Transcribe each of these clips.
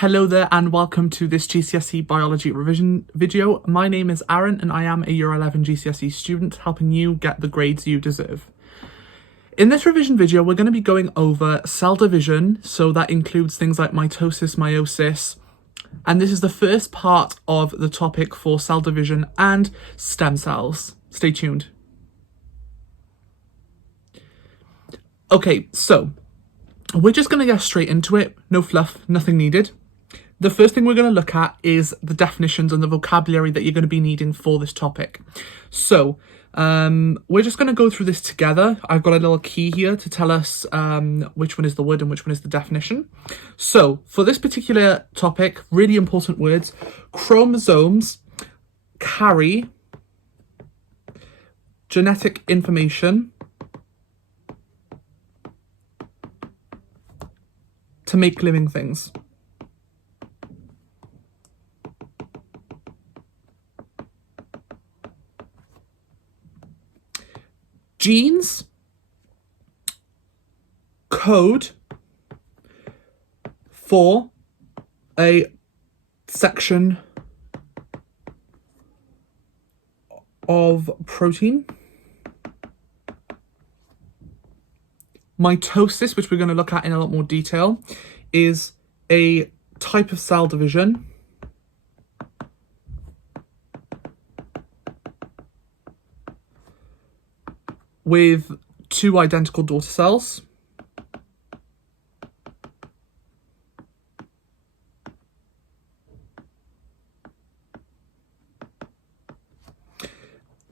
Hello there and welcome to this GCSE biology revision video. My name is Aaron and I am a Year 11 GCSE student helping you get the grades you deserve. In this revision video we're going to be going over cell division, so that includes things like mitosis, meiosis, and this is the first part of the topic for cell division and stem cells. Stay tuned. Okay, so we're just going to get straight into it. No fluff, nothing needed. The first thing we're going to look at is the definitions and the vocabulary that you're going to be needing for this topic. So we're just going to go through this together. I've got a little key here to tell us which one is the word and which one is the definition. So for this particular topic, really important words: chromosomes carry genetic information to make living things. Genes code for a section of protein. Mitosis, which we're going to look at in a lot more detail, is a type of cell division with two identical daughter cells.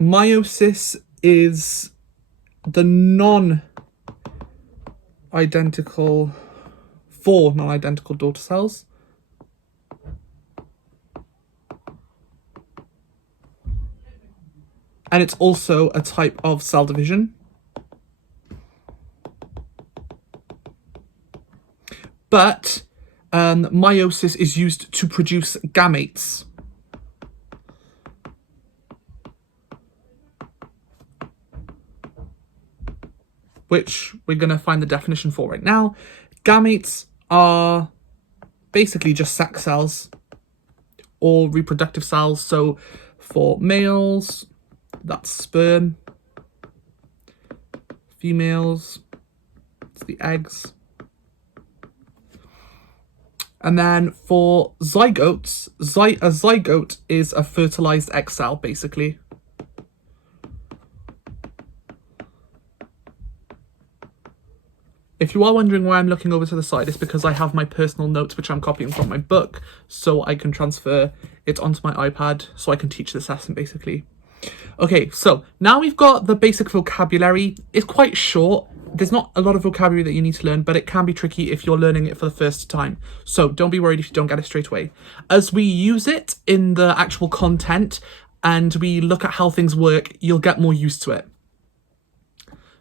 Meiosis is the four non-identical daughter cells. And it's also a type of cell division. But meiosis is used to produce gametes. Which we're going to find the definition for right now. Gametes are basically just sex cells or reproductive cells. So for males, that's sperm. Females, it's the eggs. And then for zygotes, a zygote is a fertilized egg cell, basically. If you are wondering why I'm looking over to the side, it's because I have my personal notes, which I'm copying from my book, so I can transfer it onto my iPad, so I can teach this lesson, basically. Okay, so now we've got the basic vocabulary. It's quite short. There's not a lot of vocabulary that you need to learn, but it can be tricky if you're learning it for the first time. So don't be worried if you don't get it straight away. As we use it in the actual content and we look at how things work, you'll get more used to it.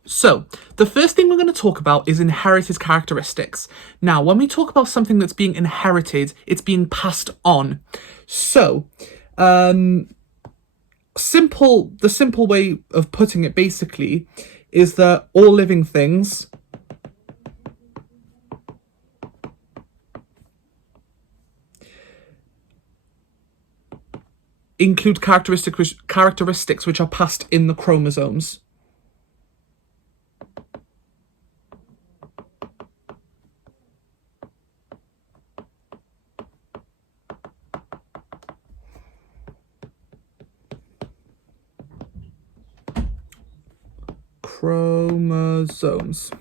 So, the first thing we're going to talk about is inherited characteristics. Now, when we talk about something that's being inherited, it's being passed on. So, the simple way of putting it basically is that all living things include characteristics which are passed in the chromosomes. Chromosomes.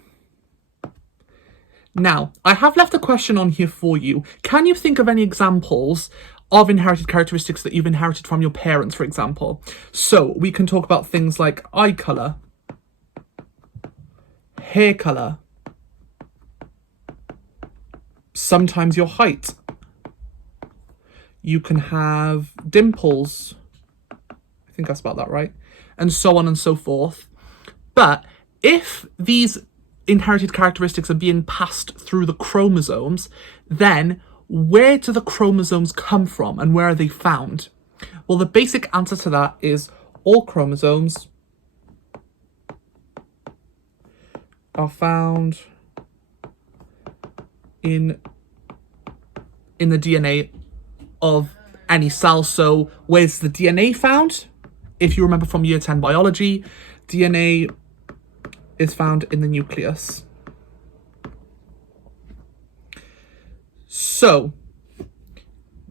Now, I have left a question on here for you. Can you think of any examples of inherited characteristics that you've inherited from your parents, for example? So we can talk about things like eye colour, hair colour, sometimes your height. You can have dimples. I think that's about that, right? And so on and so forth. But if these inherited characteristics are being passed through the chromosomes, then where do the chromosomes come from and where are they found? Well, the basic answer to that is all chromosomes are found in in the DNA of any cell. So where's the DNA found? If you remember from year 10 biology, DNA is found in the nucleus. So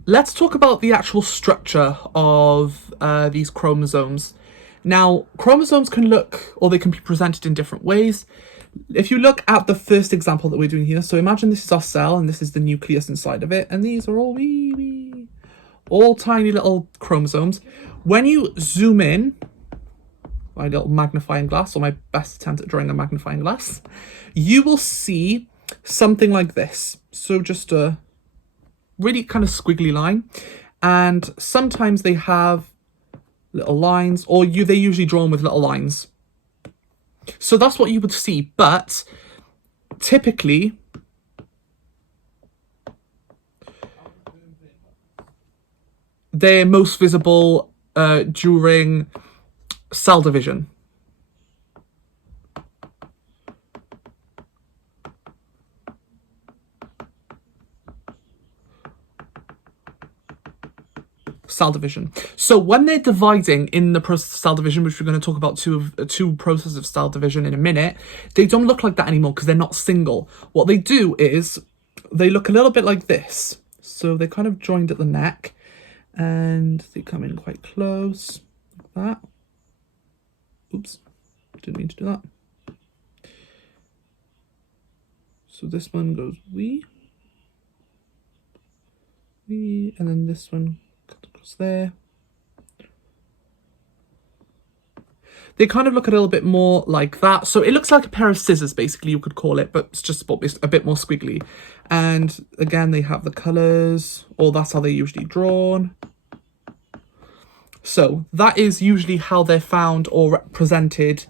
let's talk about the actual structure of these chromosomes. Now, chromosomes can look, or they can be presented in different ways. If you look at the first example that we're doing here, so imagine this is our cell and this is the nucleus inside of it, and these are all all tiny little chromosomes. When you zoom in, my little magnifying glass, or my best attempt at drawing a magnifying glass, you will see something like this. So just a really kind of squiggly line, and sometimes they have little lines, or they usually drawn with little lines. So that's what you would see, but typically they're most visible during cell division. Cell division. So when they're dividing in the process of cell division, which we're going to talk about two processes of cell division in a minute, they don't look like that anymore because they're not single. What they do is they look a little bit like this. So they're kind of joined at the neck and they come in quite close like that. Oops, didn't mean to do that. So this one goes wee, and then this one across there. They kind of look a little bit more like that. So it looks like a pair of scissors, basically, you could call it, but it's just a bit more squiggly. And again, they have the colours, or that's how they're usually drawn. So that is usually how they're found or represented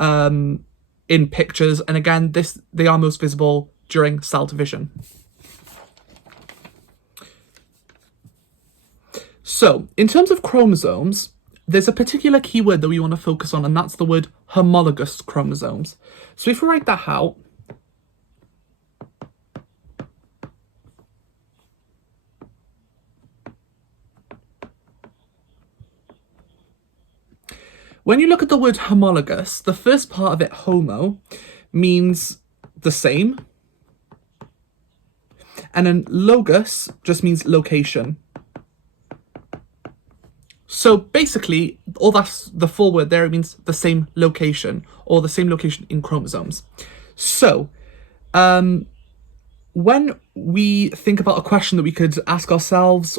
in pictures. And again, they are most visible during cell division. So in terms of chromosomes, there's a particular keyword that we want to focus on, and that's the word homologous chromosomes. So if we write that out, when you look at the word homologous, the first part of it, homo, means the same. And then logos just means location. So basically, all that's the full word there, it means the same location, or the same location in chromosomes. So when we think about a question that we could ask ourselves,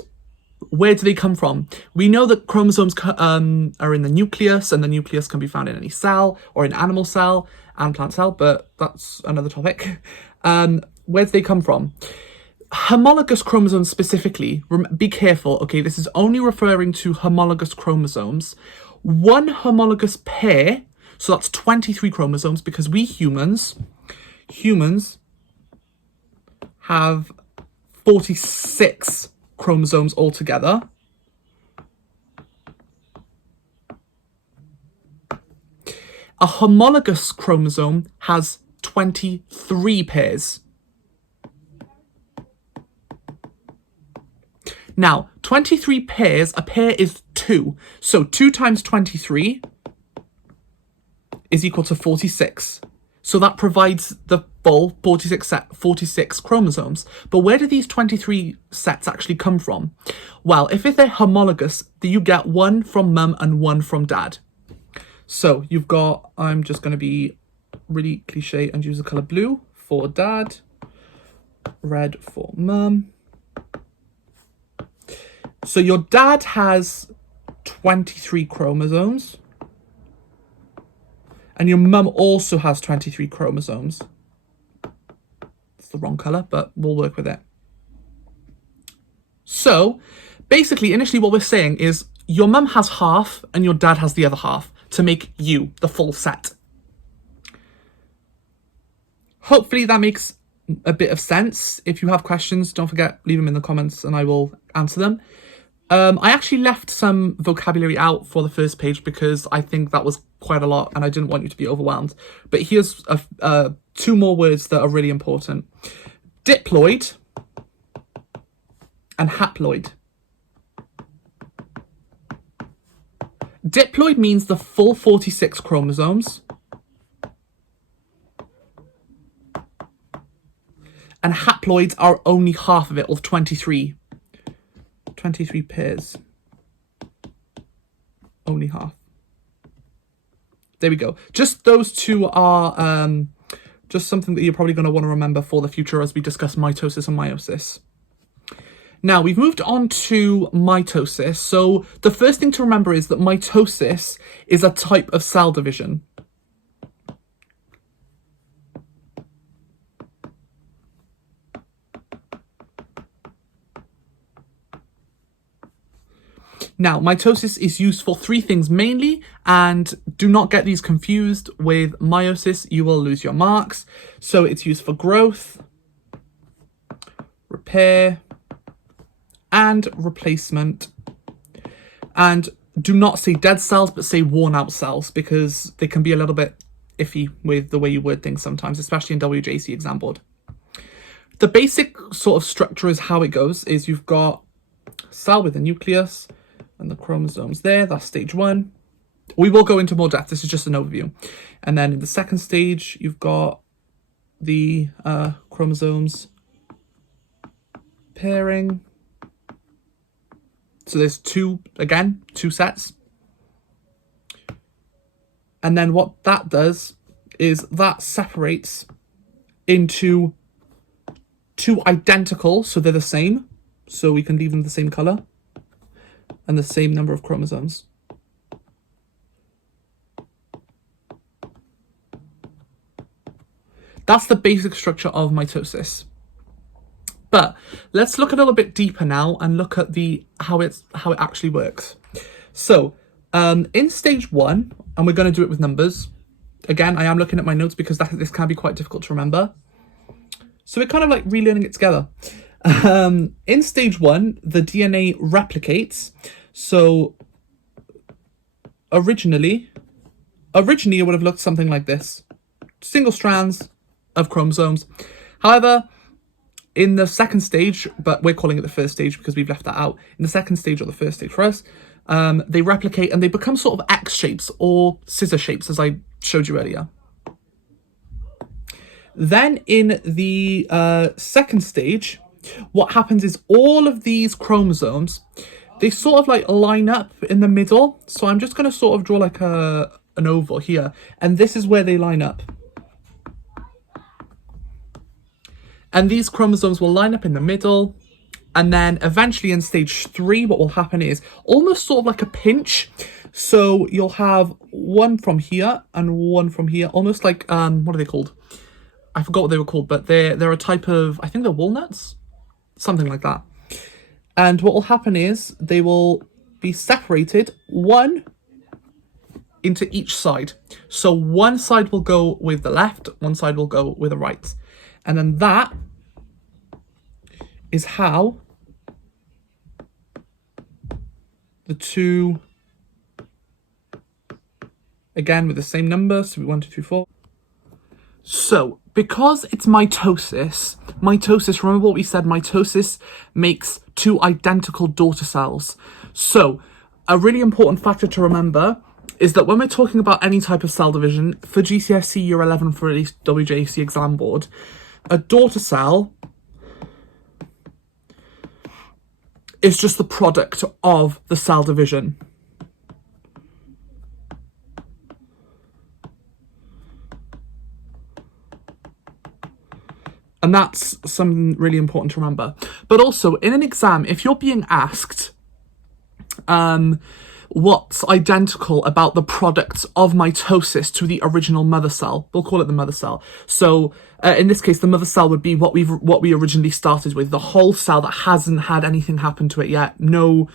where do they come from? We know that chromosomes are in the nucleus, and the nucleus can be found in any cell, or in animal cell and plant cell, but that's another topic. Where do they come from? Homologous chromosomes specifically, be careful, okay, this is only referring to homologous chromosomes. One homologous pair, so that's 23 chromosomes, because we humans have 46 chromosomes altogether. A homologous chromosome has 23 pairs. Now, 23 pairs, a pair is 2. So 2 times 23 is equal to 46. So that provides the full 46 chromosomes. But where do these 23 sets actually come from? Well, if they're homologous, then you get one from mum and one from dad. So you've got, I'm just going to be really cliche and use the colour blue for dad, red for mum. So your dad has 23 chromosomes, and your mum also has 23 chromosomes. It's the wrong colour, but we'll work with it. So basically, initially what we're saying is your mum has half and your dad has the other half to make you, the full set. Hopefully that makes a bit of sense. If you have questions, don't forget, leave them in the comments and I will answer them. I actually left some vocabulary out for the first page because I think that was quite a lot and I didn't want you to be overwhelmed. But here's 2 more words that are really important. Diploid and haploid. Diploid means the full 46 chromosomes. And haploids are only half of it, or 23. 23 pairs. Only half. There we go. Just those two are just something that you're probably going to want to remember for the future as we discuss mitosis and meiosis. Now, we've moved on to mitosis. So the first thing to remember is that mitosis is a type of cell division. Now, mitosis is used for three things mainly, and do not get these confused with meiosis. You will lose your marks. So it's used for growth, repair, and replacement. And do not say dead cells, but say worn out cells, because they can be a little bit iffy with the way you word things sometimes, especially in WJC exam board. The basic sort of structure is how it goes, is you've got cell with a nucleus, and the chromosomes there, that's stage 1. We will go into more depth, this is just an overview. And then in the second stage, you've got the chromosomes pairing. So there's two sets. And then what that does is that separates into two identical, so they're the same. So we can leave them the same color and the same number of chromosomes. That's the basic structure of mitosis. But let's look a little bit deeper now and look at how it actually works. So in stage 1, and we're going to do it with numbers. Again, I am looking at my notes because this can be quite difficult to remember. So we're kind of like relearning it together. In stage 1, the DNA replicates. So originally it would have looked something like this. Single strands of chromosomes. However, in the second stage, but we're calling it the first stage because we've left that out. In the second stage, or the first stage for us, they replicate and they become sort of X shapes or scissor shapes, as I showed you earlier. Then in the second stage, what happens is all of these chromosomes, they sort of like line up in the middle. So I'm just going to sort of draw like an oval here. And this is where they line up. And these chromosomes will line up in the middle. And then eventually in stage 3, what will happen is almost sort of like a pinch. So you'll have one from here and one from here, almost like, what are they called? I forgot what they were called, but they're a type of, I think they're walnuts, something like that. And what will happen is they will be separated one into each side. So one side will go with the left, one side will go with the right. And then that is how the two, again with the same number, so 1, 2, 3, 4. So because it's mitosis, remember what we said, mitosis makes two identical daughter cells. So a really important factor to remember is that when we're talking about any type of cell division, for GCSE Year 11, for at least WJC exam board, a daughter cell is just the product of the cell division. And that's something really important to remember. But also, in an exam, if you're being asked what's identical about the products of mitosis to the original mother cell, we'll call it the mother cell. So in this case, the mother cell would be what we originally started with, the whole cell that hasn't had anything happen to it yet, no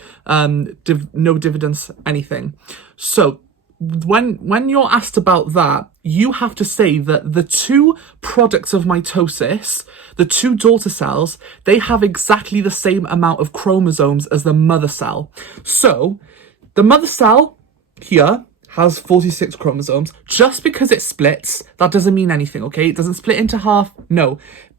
dividends, anything. So when you're asked about that, you have to say that the two products of mitosis, the two daughter cells, they have exactly the same amount of chromosomes as the mother cell. So the mother cell here has 46 chromosomes. Just because it splits, that doesn't mean anything, okay? It doesn't split into half, no.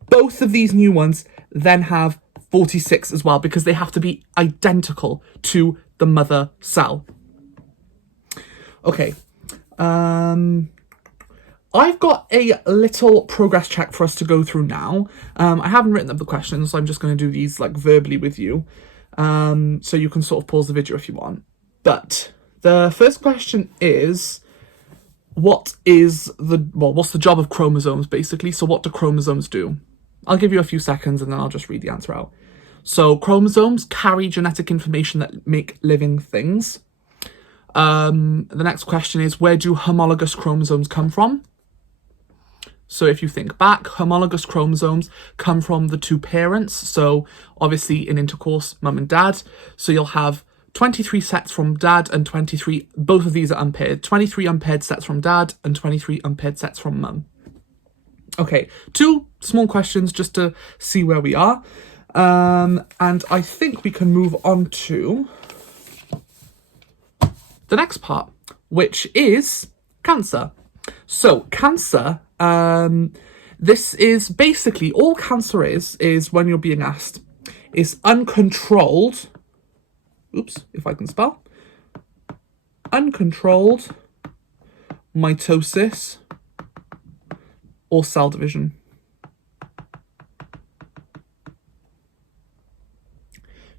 Both of these new ones then have 46 as well, because they have to be identical to the mother cell. Okay. I've got a little progress check for us to go through now. I haven't written up the questions, so I'm just going to do these like verbally with you. So you can sort of pause the video if you want. But the first question is, what's the job of chromosomes, basically? So what do chromosomes do? I'll give you a few seconds and then I'll just read the answer out. So chromosomes carry genetic information that make living things. The next question is, where do homologous chromosomes come from? So if you think back, homologous chromosomes come from the two parents. So obviously in intercourse, mum and dad. So you'll have 23 sets from dad and 23, both of these are unpaired. 23 unpaired sets from dad and 23 unpaired sets from mum. Okay, 2 small questions just to see where we are. And I think we can move on to the next part, which is cancer. So cancer, this is basically, all cancer is when you're being asked, is uncontrolled, if I can spell, uncontrolled mitosis or cell division.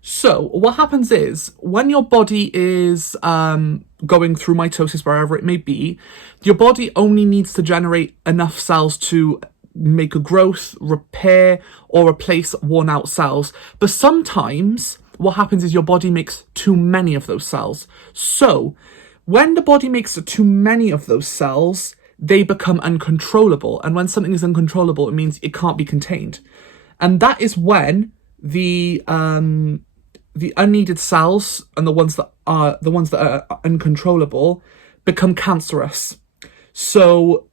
So what happens is, when your body is going through mitosis, wherever it may be, your body only needs to generate enough cells to make a growth, repair, or replace worn out cells. But sometimes what happens is your body makes too many of those cells. So when the body makes too many of those cells, they become uncontrollable. And when something is uncontrollable, it means it can't be contained. And that is when the unneeded cells and the ones that are uncontrollable become cancerous. So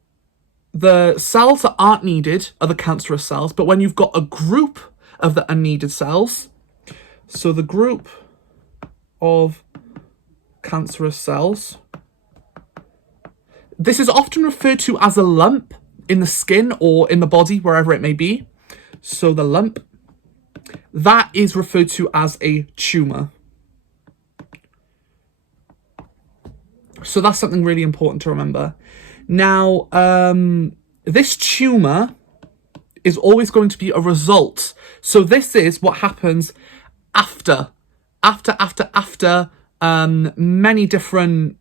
the cells that aren't needed are the cancerous cells, but when you've got a group of the unneeded cells, so the group of cancerous cells, this is often referred to as a lump in the skin or in the body, wherever it may be. So the lump, that is referred to as a tumour. So that's something really important to remember. Now, this tumour is always going to be a result. So this is what happens after many different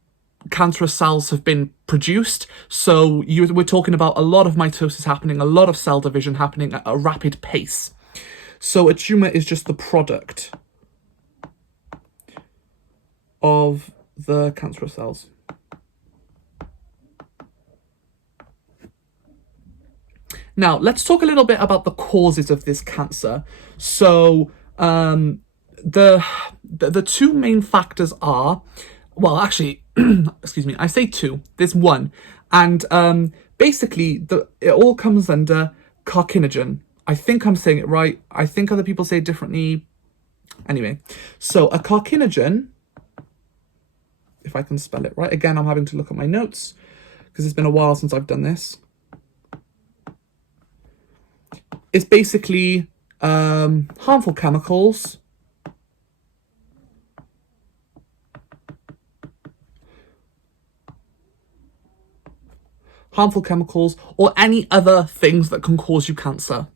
cancerous cells have been produced. So we're talking about a lot of mitosis happening, a lot of cell division happening at a rapid pace. So a tumour is just the product of the cancerous cells. Now, let's talk a little bit about the causes of this cancer. So the 2 main factors are, well, actually, excuse me, I say 2, there's 1. And basically, it all comes under carcinogen. I think I'm saying it right. I think other people say it differently. Anyway, so a carcinogen, if I can spell it right. Again, I'm having to look at my notes because it's been a while since I've done this. It's basically harmful chemicals or any other things that can cause you cancer.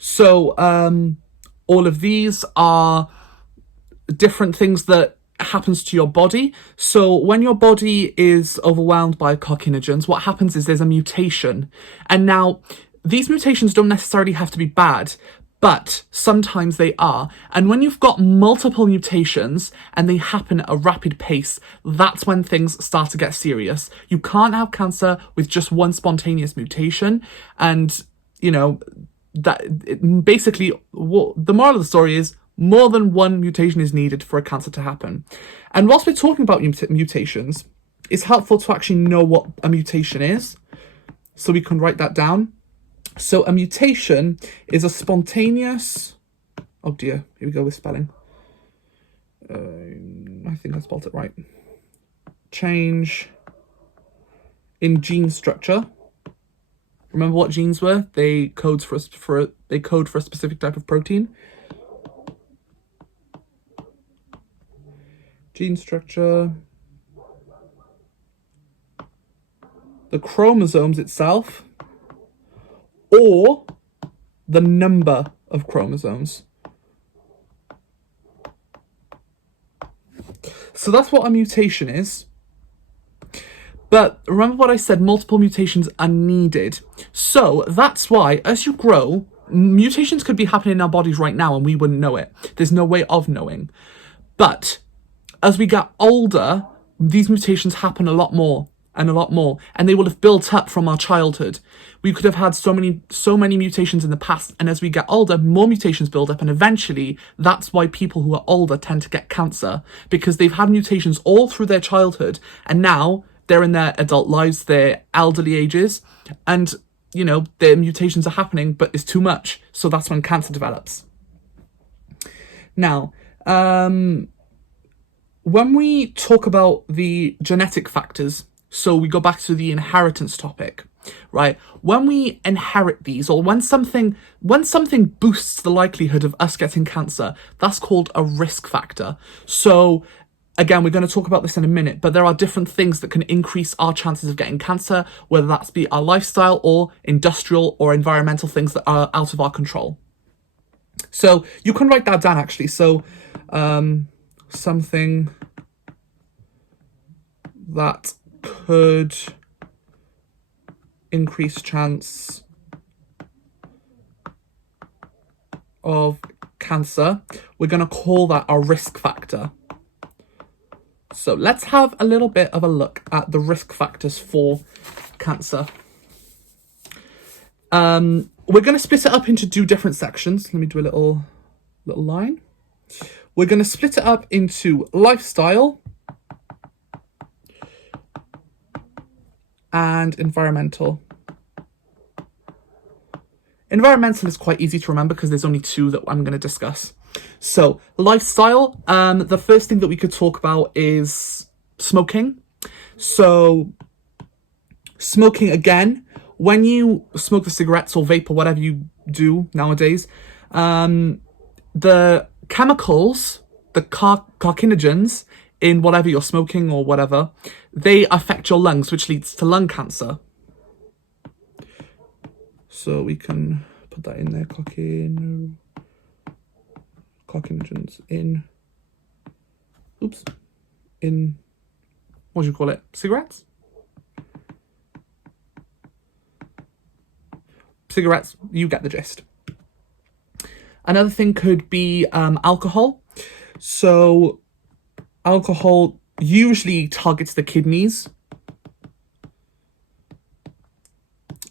So all of these are different things that happens to your body. So when your body is overwhelmed by carcinogens, what happens is there's a mutation. And now these mutations don't necessarily have to be bad, but sometimes they are. And when you've got multiple mutations and they happen at a rapid pace, that's when things start to get serious. You can't have cancer with just one spontaneous mutation. And, you know, basically, the moral of the story is more than one mutation is needed for a cancer to happen. And whilst we're talking about mutations, it's helpful to actually know what a mutation is. So we can write that down. So a mutation is a spontaneous... Oh dear, here we go with spelling. I think I spelled it right. Change in gene structure. Remember what genes were? They code for a specific type of protein. Gene structure. The chromosomes itself, or the number of chromosomes. So that's what a mutation is. But remember what I said, multiple mutations are needed. So that's why, as you grow, mutations could be happening in our bodies right now and we wouldn't know it. There's no way of knowing. But as we get older, these mutations happen a lot more, and they will have built up from our childhood. We could have had so many mutations in the past, and as we get older, more mutations build up, and eventually that's why people who are older tend to get cancer, because they've had mutations all through their childhood, and now they're in their adult lives, their elderly ages, and their mutations are happening, but it's too much, so that's when cancer develops. Now, when we talk about the genetic factors, so we go back to the inheritance topic, right? When we inherit these, or when something boosts the likelihood of us getting cancer, that's called a risk factor. So again, we're going to talk about this in a minute, but there are different things that can increase our chances of getting cancer, whether that's be our lifestyle or industrial or environmental things that are out of our control. So you can write that down actually. So something that could increase chance of cancer, we're going to call that a risk factor. So let's have a little bit of a look at the risk factors for cancer. We're going to split it up into two different sections. Let me do a little line. We're going to split it up into lifestyle and environmental. Environmental is quite easy to remember because there's only two that I'm going to discuss. So lifestyle, the first thing that we could talk about is smoking. So smoking, again, when you smoke the cigarettes or vape or whatever you do nowadays, the chemicals, the carcinogens in whatever you're smoking or whatever, they affect your lungs, which leads to lung cancer. So we can put that in there, carcinogens in, what do you call it, cigarettes? Cigarettes, you get the gist. Another thing could be alcohol. So alcohol usually targets the kidneys.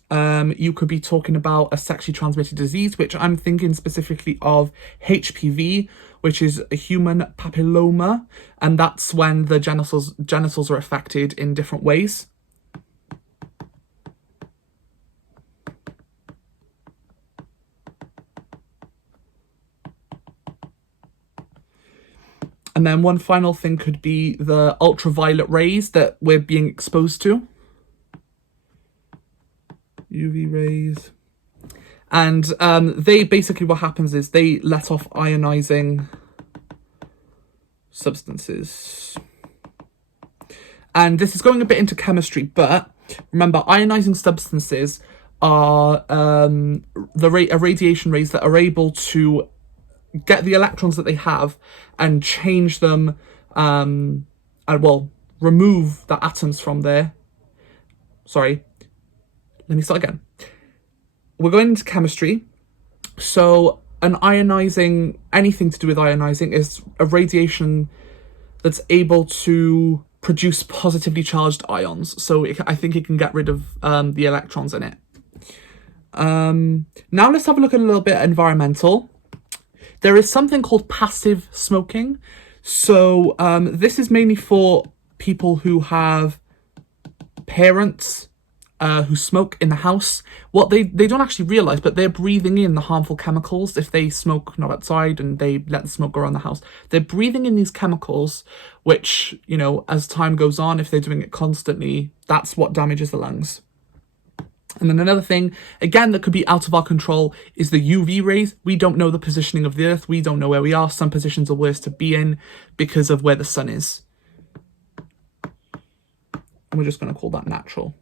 You could be talking about a sexually transmitted disease, which I'm thinking specifically of HPV, which is a human papilloma, and that's when the genitals are affected in different ways. And then one final thing could be the ultraviolet rays that we're being exposed to. UV rays. And they basically, what happens is they let off ionizing substances. And this is going a bit into chemistry, but remember, ionizing substances are radiation rays that are able to get the electrons that they have and change them, remove the atoms from there. Sorry, let me start again. We're going into chemistry. So anything to do with ionizing is a radiation that's able to produce positively charged ions. So I think it can get rid of the electrons in it. Now let's have a look at a little bit at environmental. There is something called passive smoking. So this is mainly for people who have parents who smoke in the house, what they don't actually realize, but they're breathing in the harmful chemicals if they smoke not outside and they let the smoke go around the house. They're breathing in these chemicals, which, you know, as time goes on, if they're doing it constantly, that's what damages the lungs. And then another thing, again, that could be out of our control is the UV rays. We don't know the positioning of the Earth. We don't know where we are. Some positions are worse to be in because of where the sun is. And we're just going to call that natural.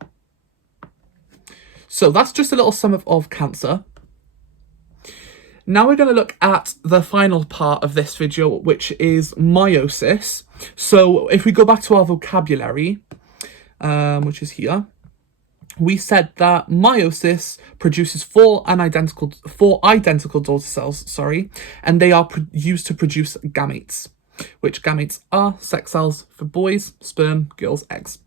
So that's just a little sum of cancer. Now we're going to look at the final part of this video, which is meiosis. So if we go back to our vocabulary, which is here, we said that meiosis produces four identical daughter cells, and they are used to produce gametes, which gametes are sex cells for boys, sperm, girls, eggs.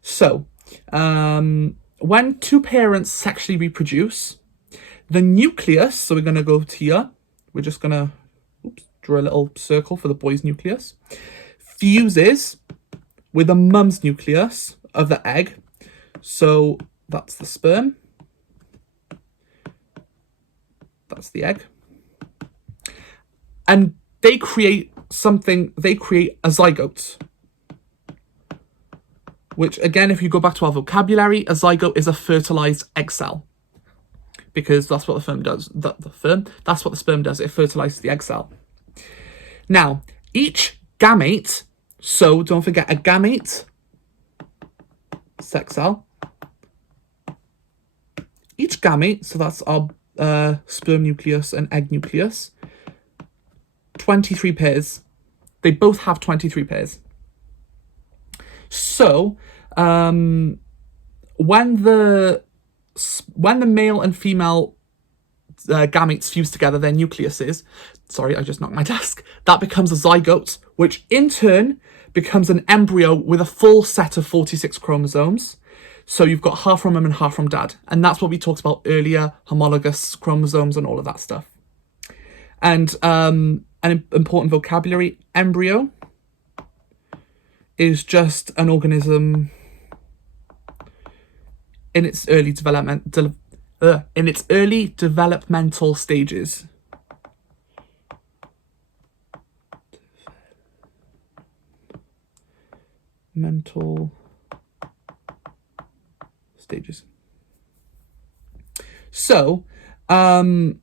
So, when two parents sexually reproduce, the nucleus, so we're going to go to here, we're just going to draw a little circle for the boy's nucleus, fuses with the mum's nucleus of the egg. So that's the sperm, that's the egg, and they create a zygote, which again, if you go back to our vocabulary, a zygote is a fertilized egg cell, because that's what the sperm does. That's what the sperm does. It fertilizes the egg cell. Now, each gamete, so don't forget a gamete, sex cell, each gamete, so that's our sperm nucleus and egg nucleus, 23 pairs. They both have 23 pairs. So, when the male and female gametes fuse together, their nucleuses, sorry, I just knocked my desk, that becomes a zygote, which in turn becomes an embryo with a full set of 46 chromosomes. So you've got half from mum and half from dad. And that's what we talked about earlier, homologous chromosomes and all of that stuff. And an important vocabulary, embryo is just an organism in its early developmental stages. Mental stages. So, in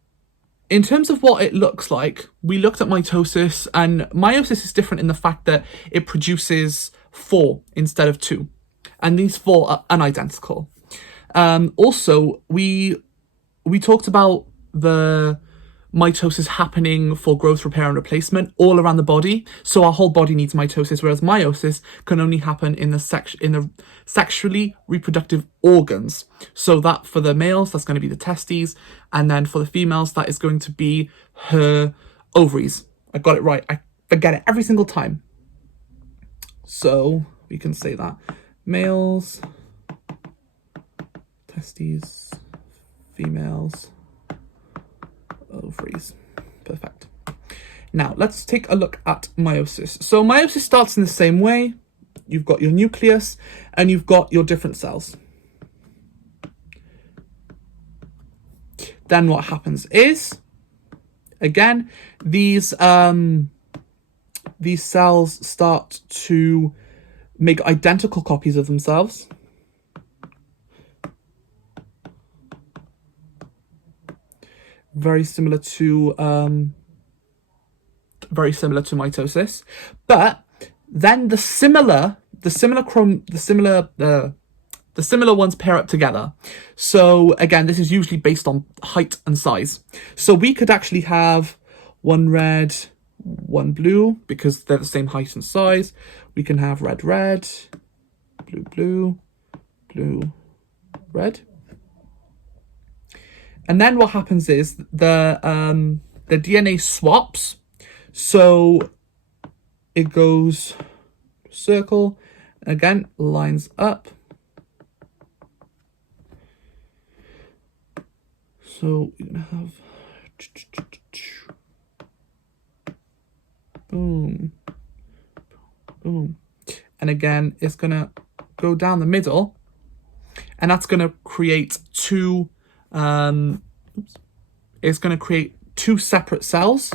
terms of what it looks like, we looked at mitosis, and meiosis is different in the fact that it produces 4 instead of 2, and these 4 are unidentical. Also, we talked about the mitosis happening for growth, repair, and replacement all around the body. So our whole body needs mitosis, whereas meiosis can only happen in the sexually reproductive organs. So that for the males, that's going to be the testes, and then for the females, that is going to be her ovaries. I got it right. I forget it every single time. So we can say that males, testes, females, ovaries. Perfect. Now, let's take a look at meiosis. So meiosis starts in the same way. You've got your nucleus and you've got your different cells. Then what happens is, again, these cells start to make identical copies of themselves. Very similar to mitosis, but then the similar ones pair up together. So again, this is usually based on height and size. So we could actually have one red, one blue, because they're the same height and size. We can have red, red, blue, blue, blue, red. And then what happens is the DNA swaps. So it goes circle, again, lines up. So we're gonna have boom, boom. And again, it's gonna go down the middle. and that's going to create two, it's going to create two separate cells.